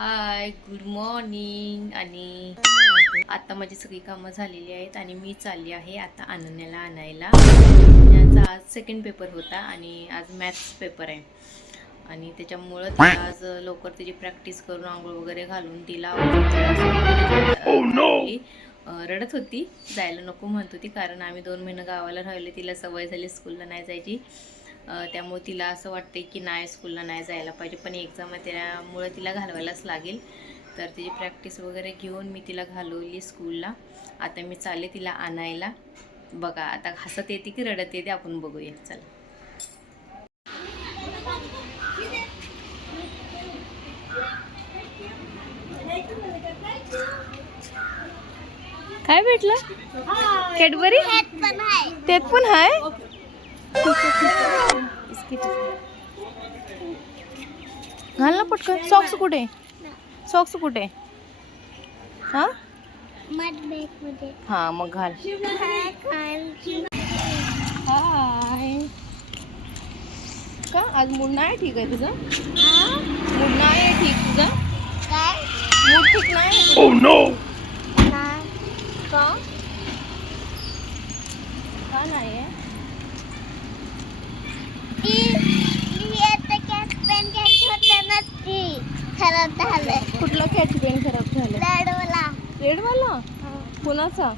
Hi good morning आणि आता माझी सगळी कामं झालेली आहेत आणि मी चालली आहे आता अनन्याला आणायला. त्यांचा आज सेकंड पेपर होता आणि आज मॅथ्स पेपर आहे. आणि त्याच्यामुळं तिला आज लवकर तिची प्रॅक्टिस करून आंघोळ वगैरे घालून तिला. अं, रडत होती. जायला नको म्हणत होती कारण आम्ही दोन महिने गावाला राहिले तिला सवय झाली स्कूलला नाही जायची. त्यामुळे तिला असं वाटते की नाही स्कूलला नाही जायला पाहिजे. पण एक्झाम आहे त्यामुळे तिला घालवायलाच लागेल. तर तिची प्रॅक्टिस वगैरे घेऊन मी तिला घालवली स्कूलला आता मी चालले तिला आणायला. बघा आता हसत येते की रडत येते आपण बघूया. चला. काय भेटलं? कॅडबरी त्यात पण आहे. घाल ना पटकन. सॉक्स कुठे? सॉक्स कुठे? हा? हा मग घाल. हाय का? आज मूड नाही ठीक आहे तुझं? मूड नाही आहे ठीक तुझं? मूड ठीक नाही का का नाही आहे खराब झालं कुठलं कॅच पेन खराब झालं लाडवला रेडवाला? कुणाचा?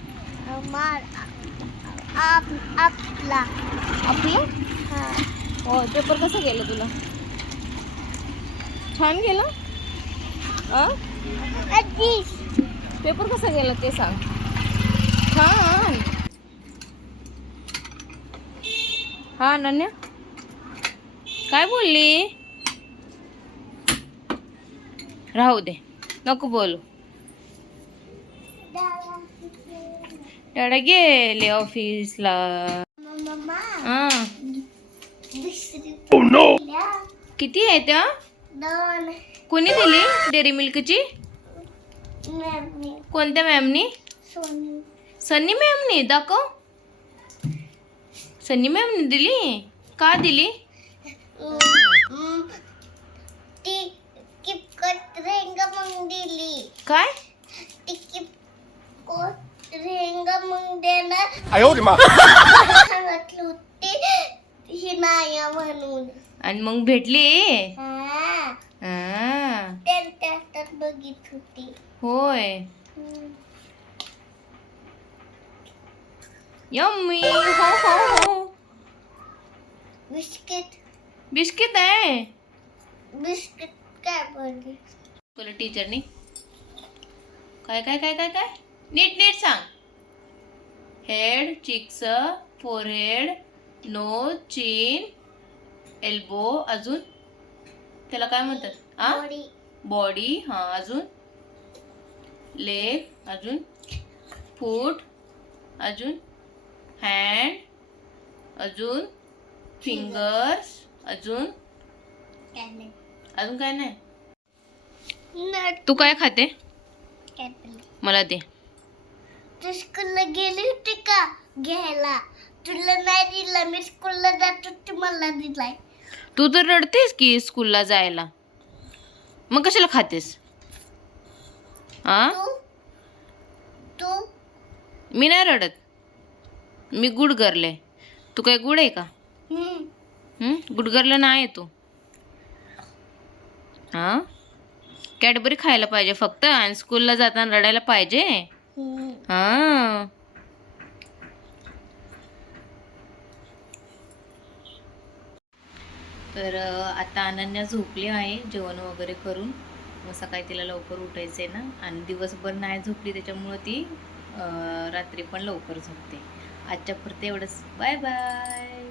मार. आप आपला. आपलं? हो. पेपर कसं गेलं तुला? छान गेलं? पेपर कसा गेला ते सांग. छान. हा अनन्या काय बोलली? राहू दे. नको बोलू. डॅडा गेले ऑफिसला. मम्मा दुसरी किती आहे त्या? दोन. कोणी दिली? डेअरी मिल्कची? कोणत्या मॅमनी? सोनू. सन्नी मॅमनी दाखव. सन्नी मॅमनी दिली? का दिली? ती किपकट रेंग मग दिली काय ती किपकट रेंग मग देणार 哎呦我的妈！ सांगितलं होती ही नाही म्हणून आणि मग भेटली हा हा, त्या त्याच्यात बघित होती होय हम्म. यम्मी हो हो हो बिस्किट बिस्किट है। बिस्किट काय बोलली तुला टीचरनी काय काय काय काय काय? नीट नीट सांग। Head cheeks forehead nose chin elbow अजून? त्याला काय म्हणतात? आ बॉडी बॉडी हाँ अजून? लेग अजून? फूट अजून? हँड अजून? फिंगर्स अजून? अजून काय नाही? तू काय खाते? मला दे. तू स्कूलला गेली होती का? घ्यायला. तुला नाही दिला. मी स्कूलला जात होती मला दिलाय. तू तर रडतेस की स्कूलला जायला. मग कशाला खातेस? आ? तू? तू? मी नाही रडत. मी गुड गर्ल तू काय गुड आहे का. हं? गुड गर्ल नाही तू. हां? कॅडबरी खायला पाहिजे फक्त आणि स्कूलला जाताना रडायला पाहिजे. हम्म. हां. तर आता अनन्या झोपली आहे जेवण वगैरे करून. मग सकाळी तिला लवकर उठायचं आहे ना. आणि दिवसभर नाही झोपली त्याच्यामुळं ती रात्री पण लवकर झोपते. आजच्या पुरते एवढंच. Bye bye.